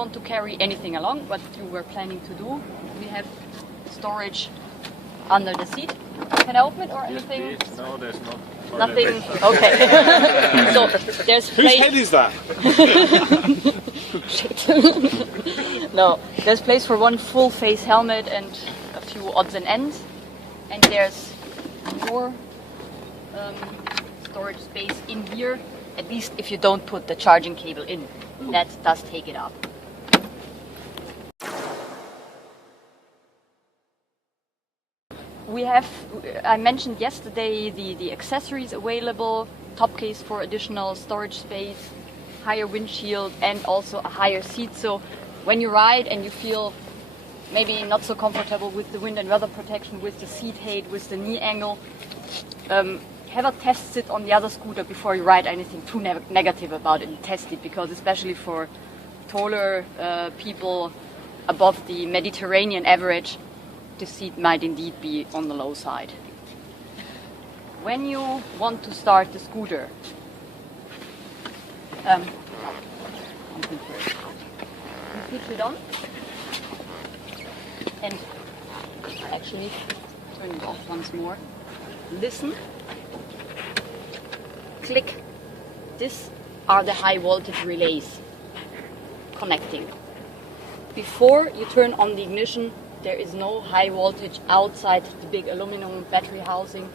want to carry anything along, what you were planning to do, we have storage under the seat. Can I open it or anything? Yes, no, there's not. Nothing? Okay. So there's place. Whose head is that? Shit. No, there's place for one full face helmet and a few odds and ends. And there's more storage space in here, at least if you don't put the charging cable in. That does take it up. We have, I mentioned yesterday, the accessories available, top case for additional storage space, higher windshield and also a higher seat. So when you ride and you feel maybe not so comfortable with the wind and weather protection, with the seat height, with the knee angle, have a test sit on the other scooter before you ride anything too negative about it, and test it, because especially for taller people above the Mediterranean average, the seat might indeed be on the low side. When you want to start the scooter, you switch it on and actually turn it off once more. Listen, click. These are the high voltage relays connecting. Before you turn on the ignition, there is no high voltage outside the big aluminum battery housing.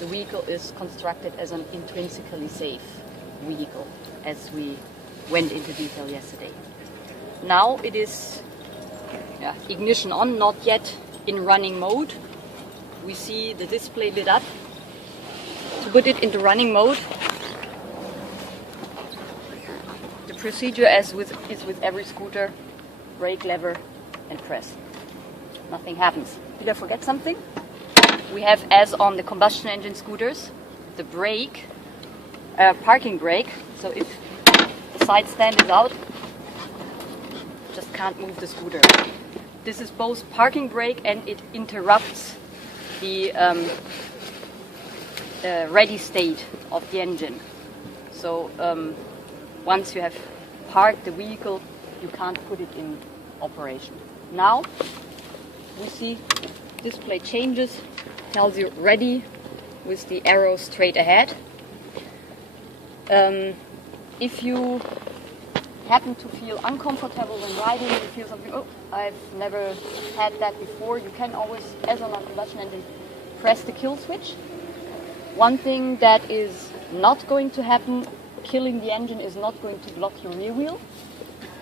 The vehicle is constructed as an intrinsically safe vehicle, as we went into detail yesterday. Now it is ignition on, not yet in running mode. We see the display lit up. To put it into running mode, the procedure is with every scooter: brake lever and press. Nothing happens. Did I forget something? We have, as on the combustion engine scooters, the brake, parking brake. So if the side stand is out, just can't move the scooter. This is both parking brake and it interrupts the ready state of the engine. So once you have parked the vehicle, you can't put it in operation. Now we see display changes, tells you ready with the arrow straight ahead. If you happen to feel uncomfortable when riding, you feel something, oh, I've never had that before, you can always, as on a combustion engine, press the kill switch. One thing that is not going to happen, killing the engine is not going to block your rear wheel.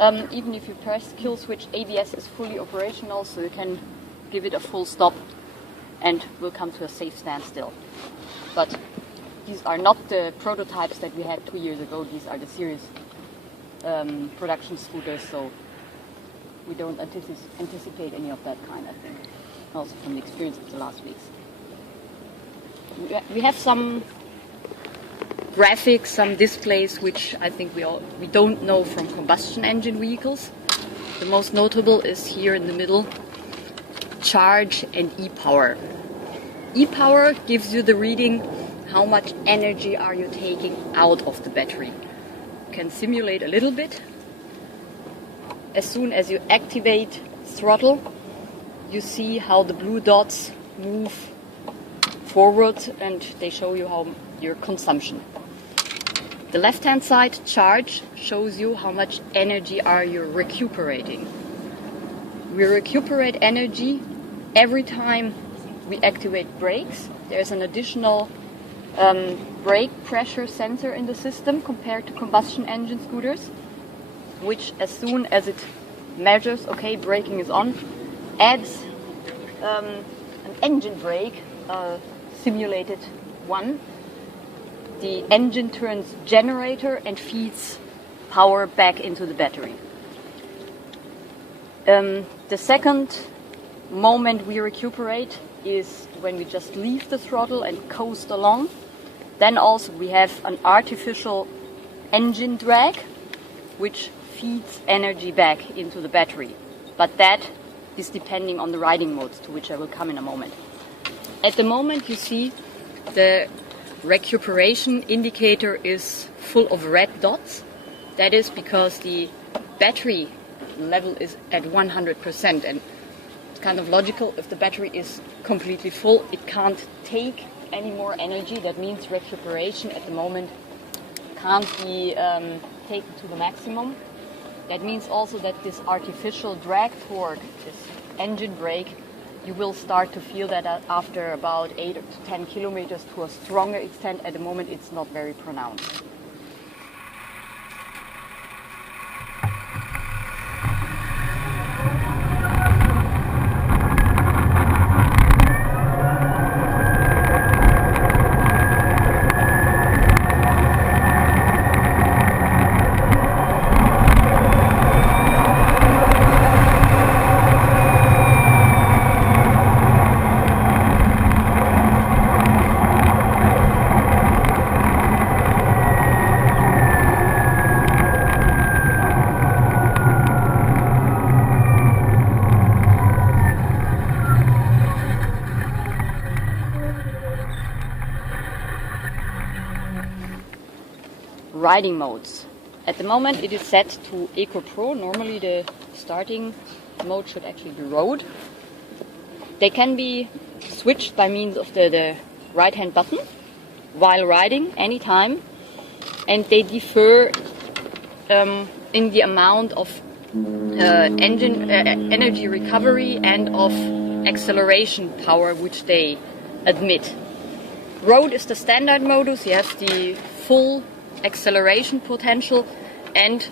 Even if you press the kill switch, ABS is fully operational, so you can give it a full stop and will come to a safe standstill. But these are not the prototypes that we had 2 years ago. These are the series production scooters, so we don't anticipate any of that kind, I think, also from the experience of the last weeks. We have some graphics, some displays, which I think we don't know from combustion engine vehicles. The most notable is here in the middle: charge and e-power. E-power gives you the reading, how much energy are you taking out of the battery. You can simulate a little bit. As soon as you activate throttle, you see how the blue dots move forward and they show you how your consumption. The left-hand side, charge, shows you how much energy are you recuperating. We recuperate energy every time we activate brakes. There's an additional brake pressure sensor in the system compared to combustion engine scooters, which as soon as it measures, okay, braking is on, adds an engine brake, simulated one. The engine turns generator and feeds power back into the battery. The second moment we recuperate is when we just leave the throttle and coast along. Then also we have an artificial engine drag, which feeds energy back into the battery. But that is depending on the riding modes, to which I will come in a moment. At the moment you see the recuperation indicator is full of red dots. That is because the battery level is at 100%. And it's kind of logical. If the battery is completely full, it can't take any more energy. That means recuperation at the moment can't be taken to the maximum. That means also that this artificial drag torque, this engine brake, you will start to feel that after about 8 to 10 kilometers to a stronger extent. At the moment, it's not very pronounced. Riding modes. At the moment it is set to Eco Pro. Normally the starting mode should actually be road. They can be switched by means of the right hand button while riding anytime, and they differ in the amount of engine energy recovery and of acceleration power which they admit. Road is the standard modus. You have the full acceleration potential, and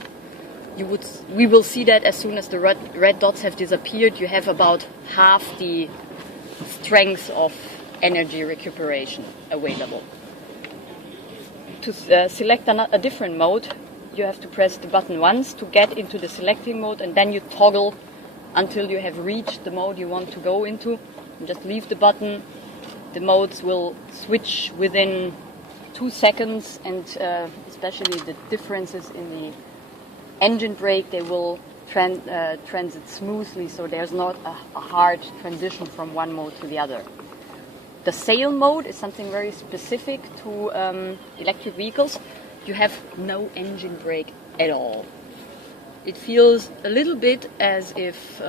we will see that as soon as the red dots have disappeared, you have about half the strength of energy recuperation available. To select a different mode, you have to press the button once to get into the selecting mode, and then you toggle until you have reached the mode you want to go into. And just leave the button. The modes will switch within 2 seconds, and especially the differences in the engine brake, they will transit smoothly, so there's not a hard transition from one mode to the other. The sail mode is something very specific to electric vehicles. You have no engine brake at all. It feels a little bit as if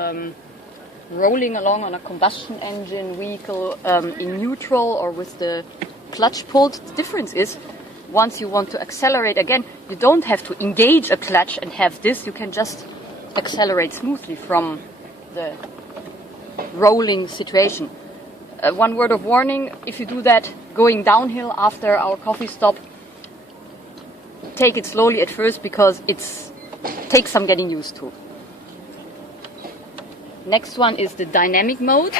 rolling along on a combustion engine vehicle in neutral or with the clutch pulled. The difference is, once you want to accelerate again, you don't have to engage a clutch and have this. You can just accelerate smoothly from the rolling situation. One word of warning: if you do that going downhill after our coffee stop, take it slowly at first, because it takes some getting used to. Next one is the dynamic mode.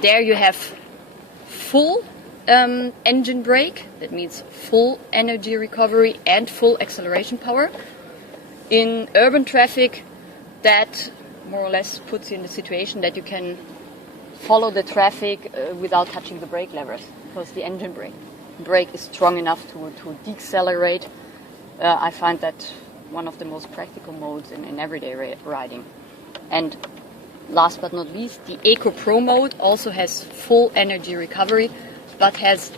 There you have full engine brake. That means full energy recovery and full acceleration power. In urban traffic, that more or less puts you in the situation that you can follow the traffic without touching the brake levers, because the engine brake is strong enough to decelerate. I find that one of the most practical modes in everyday riding. And last but not least, the Eco Pro mode also has full energy recovery, but has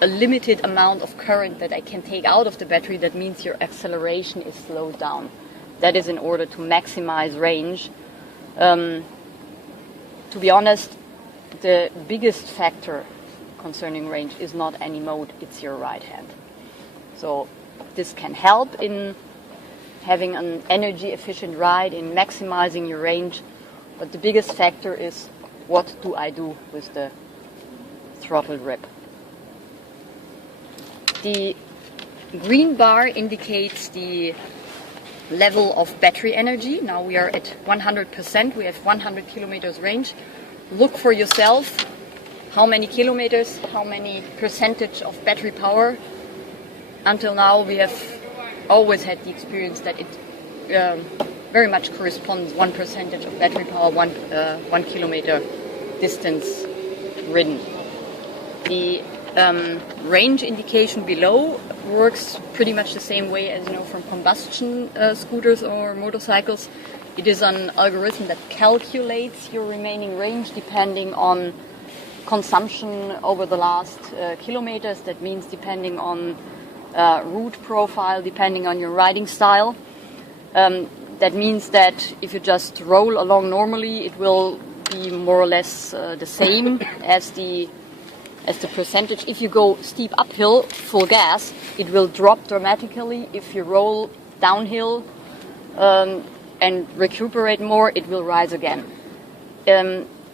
a limited amount of current that I can take out of the battery. That means your acceleration is slowed down. That is in order to maximize range. To be honest, the biggest factor concerning range is not any mode, it's your right hand. So this can help in having an energy efficient ride, in maximizing your range, but the biggest factor is, what do I do with the throttle grip? The green bar indicates the level of battery energy. Now we are at 100%, we have 100 kilometers range. Look for yourself how many kilometers, how many percentage of battery power. Until now we have always had the experience that it very much corresponds 1% of battery power, 1 kilometer distance ridden. The range indication below works pretty much the same way as from combustion scooters or motorcycles. It is an algorithm that calculates your remaining range depending on consumption over the last kilometers. That means depending on route profile, depending on your riding style. that means that if you just roll along normally, it will be more or less the same as the percentage. If you go steep uphill, full gas, it will drop dramatically. If you roll downhill and recuperate more, it will rise again.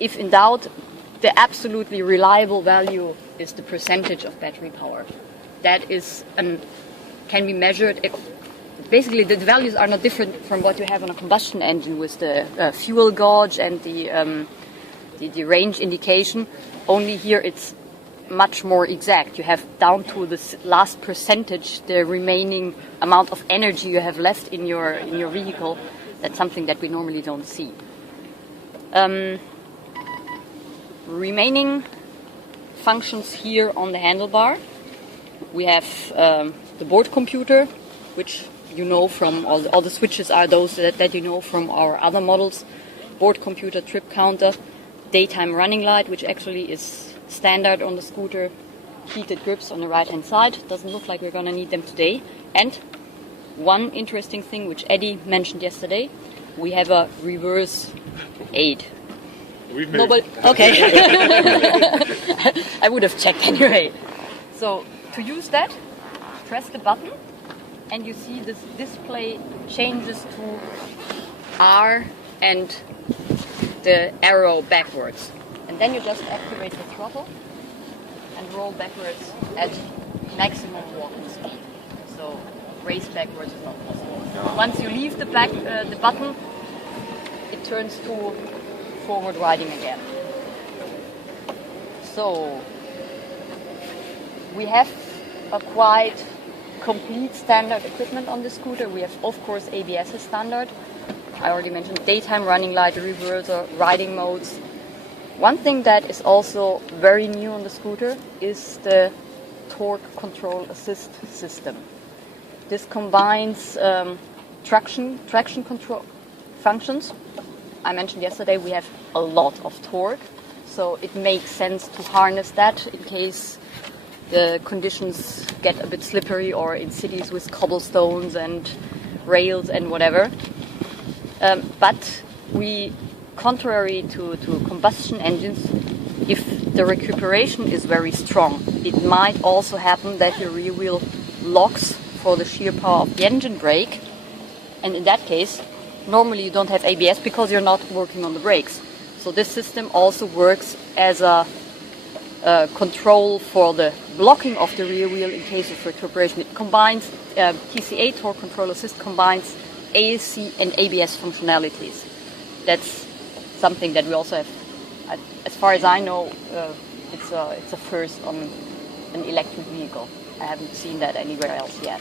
If in doubt, the absolutely reliable value is the percentage of battery power. That is can be measured. Basically, the values are not different from what you have on a combustion engine with the fuel gauge and the range indication. Only here it's much more exact. You have down to the last percentage the remaining amount of energy you have left in your vehicle. That's something that we normally don't see. Remaining functions here on the handlebar. We have the board computer, which you know from all the switches are those that you know from our other models. Board computer, trip counter, daytime running light, which actually is standard on the scooter, heated grips on the right hand side. Doesn't look like we're going to need them today. And one interesting thing which Eddie mentioned yesterday, we have a reverse aid. We've moved. Okay. I would have checked anyway. So to use that, press the button and you see this display changes to R and the arrow backwards. And then you just activate the throttle and roll backwards at maximum walking speed. So race backwards is not possible. Once you leave the button, it turns to forward riding again. So we have a quite complete standard equipment on the scooter. We have, of course, ABS as standard. I already mentioned daytime running light, reverser, riding modes. One thing that is also very new on the scooter is the torque control assist system. This combines traction control functions. I mentioned yesterday we have a lot of torque, so it makes sense to harness that in case the conditions get a bit slippery or in cities with cobblestones and rails and whatever. But we, contrary to combustion engines, if the recuperation is very strong, it might also happen that your rear wheel locks for the sheer power of the engine brake. And in that case, normally you don't have ABS because you're not working on the brakes. So this system also works as a control for the blocking of the rear wheel in case of recuperation. It combines, TCA, Torque Control Assist, combines ASC and ABS functionalities. That's something that we also have, as far as I know, it's a first on an electric vehicle. I haven't seen that anywhere else yet.